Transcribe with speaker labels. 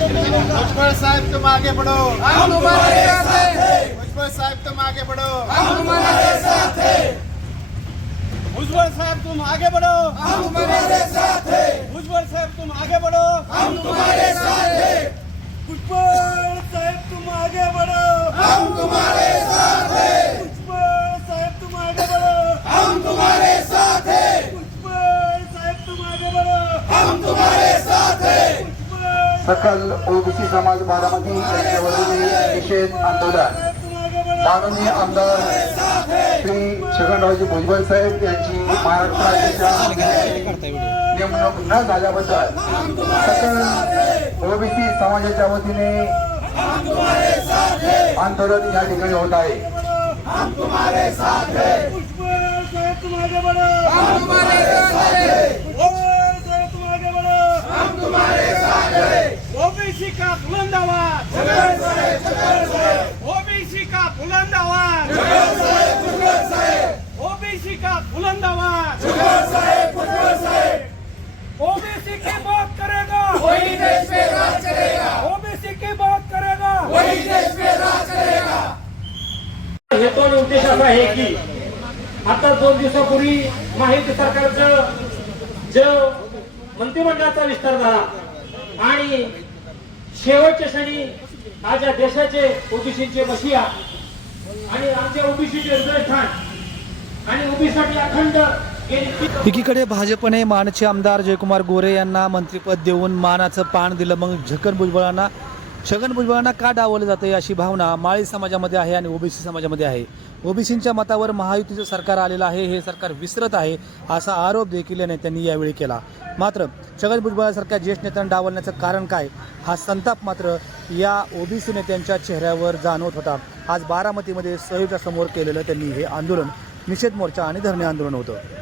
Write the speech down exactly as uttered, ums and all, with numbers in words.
Speaker 1: भुजबळ साहब तुम आगे बढ़ो,
Speaker 2: हम तुम्हारे साथ हैं।
Speaker 1: भुजबळ साहब तुम आगे बढ़ो,
Speaker 2: हम तुम्हारे साथ हैं।
Speaker 1: भुजबळ साहब तुम आगे बढ़ो,
Speaker 2: हम तुम्हारे साथ हैं।
Speaker 1: भुजबळ साहब तुम आगे बढ़ो,
Speaker 2: हम तुम्हारे साथ हैं।
Speaker 1: भुजबळ साहब तुम आगे बढ़ो,
Speaker 2: हम तुम्हारे साथ हैं।
Speaker 1: भुजबळ साहब तुम आगे बढ़ो,
Speaker 2: हम तुम्हारे साथ हैं।
Speaker 1: भुजबळ साहब तुम आगे बढ़ो,
Speaker 2: हम तुम्हारे साथ हैं।
Speaker 1: भुजबळ
Speaker 3: सकल ओबीसी समाज बारामती यांच्या वतीने निषेध आंदोलन माननीय आमदार श्री छगनरावजी भुजबळ साहेब यांची महाराष्ट्र राज्याच्या नेमणूक न झाल्याबद्दल सकल ओबीसी समाजाच्या वतीने आंदोलन या ठिकाणी होत आहे.
Speaker 2: हम तुम्हारे साथ हैं।
Speaker 1: भुजबळ साहब तुम आगे बढ़ो,
Speaker 2: हम तुम्हारे साथ हैं।
Speaker 1: भुजबळ साहब तुम आगे बढ़ो,
Speaker 2: हम तुम्हारे साथ हैं।
Speaker 1: ओबीसी का बुलंद आवाज,
Speaker 2: जुगल साहेब, जुगल साहेब,
Speaker 1: ओबीसी का बुलंद आवाज,
Speaker 2: जुगल साहेब, जुगल साहेब,
Speaker 1: ओबीसी का बुलंद आवाज,
Speaker 2: जुगल साहेब, जुगल साहेब।
Speaker 1: ओबीसी की बात करेगा
Speaker 2: वही देश में राज करेगा।
Speaker 1: ओबीसी की बात करेगा
Speaker 2: वही देश में राज करेगा।
Speaker 4: हेतू आणि उद्देश असा आहे की आता दोन दिवसापूर्वी माहिती सरकारचं जो मंत्रिमंडळाचा विस्तार झाला आणि शेवटच्या क्षणी आज या देशाचे ओबीसीचे मशिया आणि आमच्या ओबीसीचे हृदयस्थान आणि ओबीसीसाठी अखंड गेली
Speaker 5: एकीकडे भाजपने मानचे आमदार जयकुमार गोरे यांना मंत्रिपद देऊन मानाचं पान दिलं, मग छगन भुजबळांना छगन भुजबळांना का डावललं जातं अशी भावना माळी समाजामध्ये आहे आणि ओबीसी समाजामध्ये आहे. ओबीसींच्या मतावर महायुतीचं सरकार आलेलं आहे, हे सरकार विसरत आहे असा आरोप देखील या नेत्यांनी यावेळी केला. मात्र छगन भुजबळासारख्या ज्येष्ठ नेत्यांना डावलण्याचं कारण काय, हा संताप मात्र या ओबीसी नेत्यांच्या चेहऱ्यावर जाणवत होता. आज बारामतीमध्ये सहयोगासमोर केलेलं त्यांनी हे आंदोलन निषेध मोर्चा आणि धरणे आंदोलन होतं.